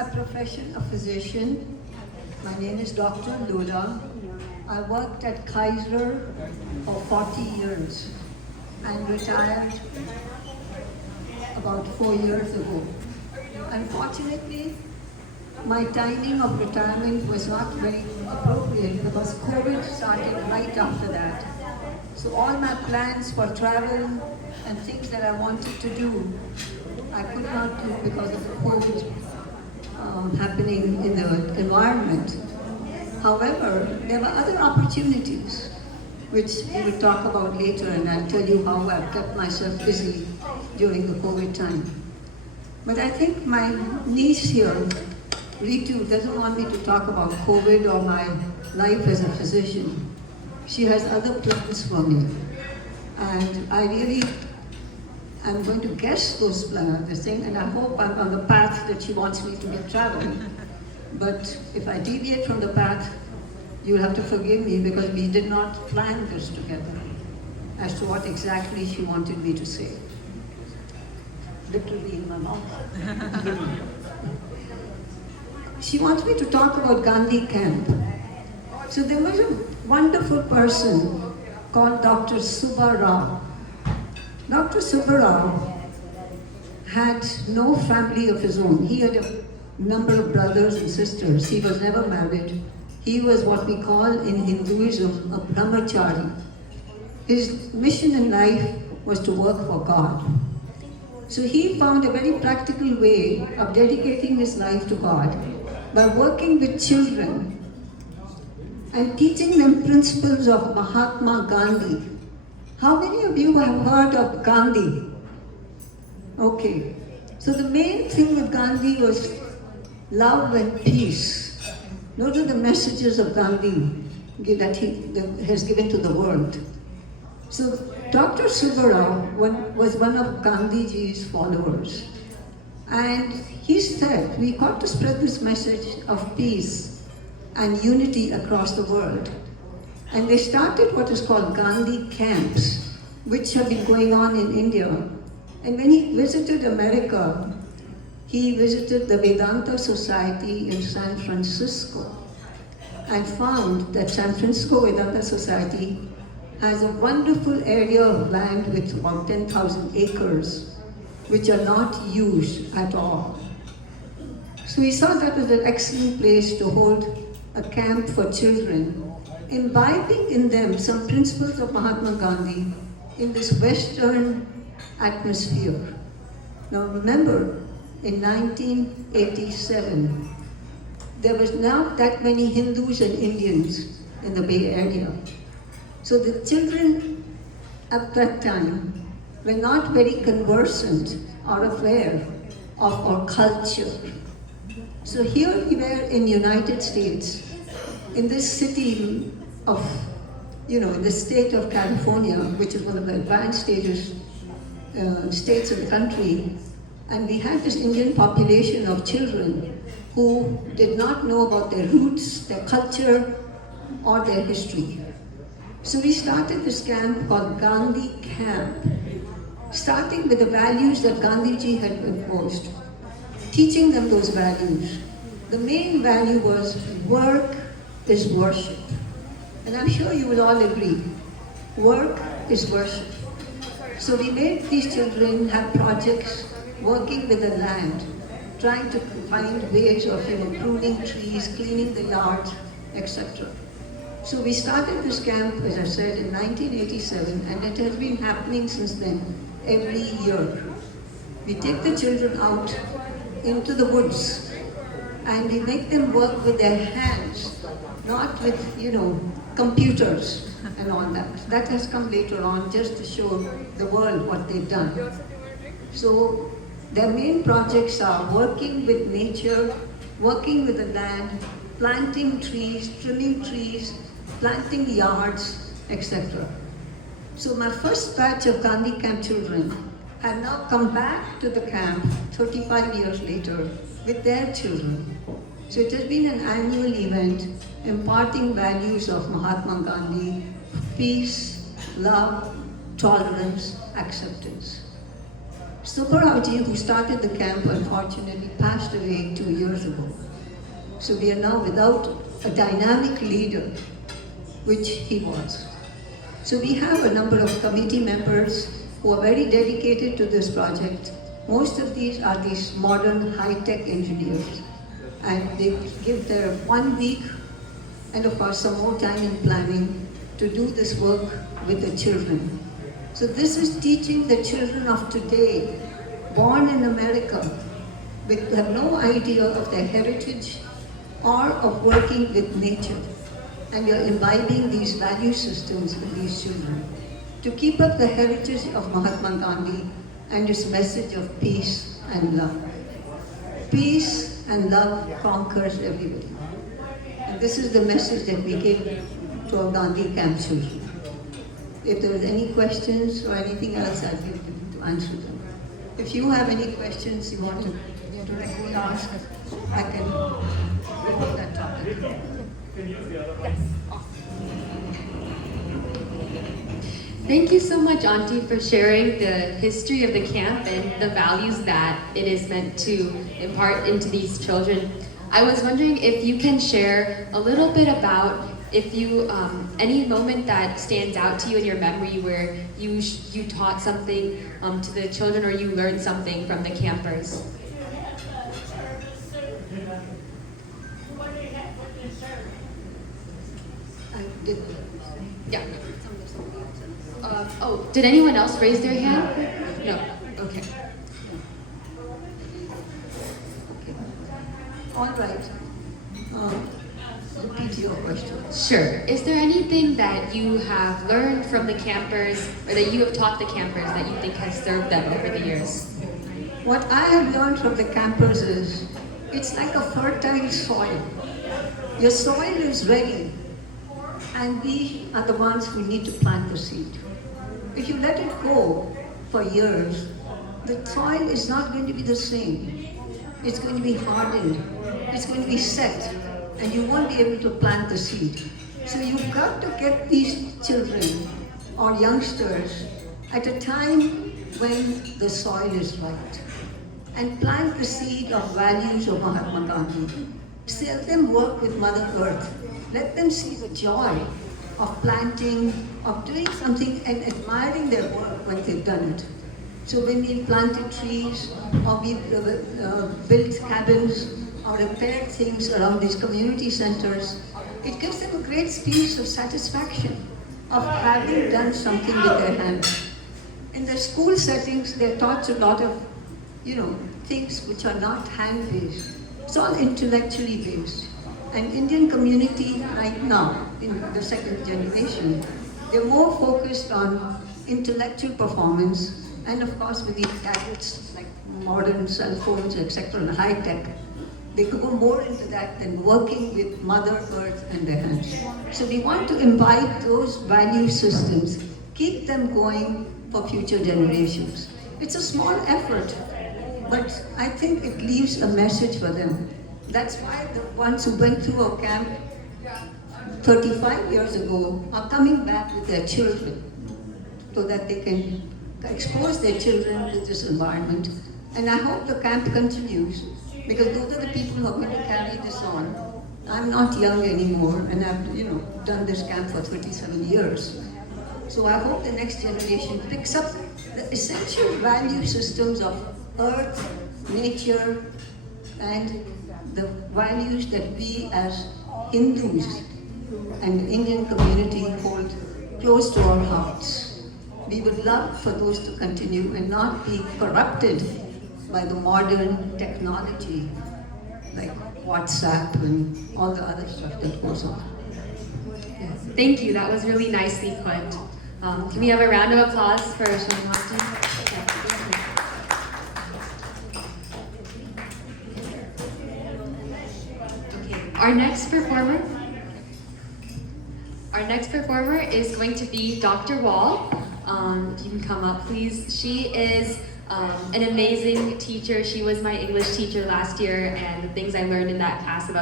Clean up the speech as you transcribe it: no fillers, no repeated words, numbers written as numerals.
by profession a physician. My name is Dr. Lulla. I worked at Kaiser for 40 years and retired about 4 years ago. Unfortunately, my timing of retirement was not very appropriate because COVID started right after that. So all my plans for travel and things that I wanted to do, I could not do because of the COVID happening in the environment. However, there were other opportunities, which we will talk about later, and I'll tell you how I've kept myself busy during the COVID time. But I think my niece here, Ritu, doesn't want me to talk about COVID or my life as a physician. She has other plans for me. And I really am going to guess those plans, and I hope I'm on the path that she wants me to get traveling. But if I deviate from the path, you'll have to forgive me because we did not plan this together as to what exactly she wanted me to say. Literally in my mouth. She wants me to talk about Gandhi Camp. So there was a wonderful person called Dr. Subba Rao. Dr. Subba Rao had no family of his own. He had a number of brothers and sisters. He was never married. He was what we call in Hinduism a brahmachari. His mission in life was to work for God. So he found a very practical way of dedicating his life to God by working with children and teaching them principles of Mahatma Gandhi. How many of you have heard of Gandhi? Okay. So the main thing with Gandhi was love and peace. Those are the messages of Gandhi that he has given to the world. So Dr. Subba Rao was one of Gandhiji's followers. And he said, we got to spread this message of peace and unity across the world. And they started what is called Gandhi Camps, which have been going on in India. And when he visited America, he visited the Vedanta Society in San Francisco and found that San Francisco Vedanta Society has a wonderful area of land with about 10,000 acres, which are not used at all. So we saw that as an excellent place to hold a camp for children, imbibing in them some principles of Mahatma Gandhi in this Western atmosphere. Now remember, in 1987, there was not that many Hindus and Indians in the Bay Area. So the children at that time were not very conversant or aware of our culture. So here we were in United States, in this city of, in the state of California, which is one of the advanced states in the country, and we had this Indian population of children who did not know about their roots, their culture, or their history. So we started this camp called Gandhi Camp, starting with the values that Gandhiji had imposed, teaching them those values. The main value was work is worship. And I'm sure you will all agree, work is worship. So we made these children have projects working with the land, trying to find ways of pruning trees, cleaning the yards, etc. So we started this camp, as I said, in 1987, and it has been happening since then, every year. We take the children out into the woods, and we make them work with their hands, not with, computers and all that. That has come later on just to show the world what they've done. So their main projects are working with nature, working with the land, planting trees, trimming trees, planting yards, etc. So my first batch of Gandhi Camp children have now come back to the camp 35 years later with their children. So it has been an annual event imparting values of Mahatma Gandhi, peace, love, tolerance, acceptance. Subba Rao ji, who started the camp, unfortunately passed passed away 2 years ago. So we are now without a dynamic leader, which he was. So we have a number of committee members who are very dedicated to this project. Most of these are these modern high-tech engineers, and they give their 1 week and of course some more time in planning to do this work with the children. So this is teaching the children of today, born in America, who have no idea of their heritage or of working with nature. And you're imbibing these value systems in these children to keep up the heritage of Mahatma Gandhi and his message of peace and love. Peace and love conquers everybody. And this is the message that we give to our Gandhi Camp children. If there is any questions or anything else, I'll be able to answer them. If you have any questions you want to directly ask, I can repeat that topic. Thank you so much, Auntie, for sharing the history of the camp and the values that it is meant to impart into these children. I was wondering if you can share a little bit about if you any moment that stands out to you in your memory where you taught something to the children or you learned something from the campers. Yeah. Did anyone else raise their hand? No. Okay. All right. Repeat your question. Sure. Is there anything that you have learned from the campers or that you have taught the campers that you think has served them over the years? What I have learned from the campers is it's like a fertile soil. Your soil is ready, and we are the ones who need to plant the seed. If you let it go for years, the soil is not going to be the same. It's going to be hardened, it's going to be set, and you won't be able to plant the seed. So you've got to get these children or youngsters at a time when the soil is right and plant the seed of values of Mahatma Gandhi. Let them work with Mother Earth. Let them see the joy of planting, of doing something and admiring their work when they've done it. So when we planted trees or we built cabins or repaired things around these community centers, it gives them a great piece of satisfaction of having done something with their hands. In the school settings, they're taught a lot of, things which are not hand-based. It's all intellectually based. And Indian community right now, in the second generation, they're more focused on intellectual performance, and of course with these gadgets like modern cell phones, etc., and high tech, they could go more into that than working with Mother Earth and their hands. So we want to imbibe those value systems, keep them going for future generations. It's a small effort, but I think it leaves a message for them. That's why the ones who went through our camp 35 years ago are coming back with their children so that they can expose their children to this environment. And I hope the camp continues, because those are the people who are going to carry this on. I'm not young anymore, and I've done this camp for 37 years. So I hope the next generation picks up the essential value systems of earth, nature, and the values that we as Hindus and the Indian community hold close to our hearts. We would love for those to continue and not be corrupted by the modern technology like WhatsApp and all the other stuff that goes on. Yes. Thank you, that was really nicely put. Can we have a round of applause for Shanti? Our next performer is going to be Dr. Wall. You can come up, please. She is an amazing teacher. She was my English teacher last year, and the things I learned in that class about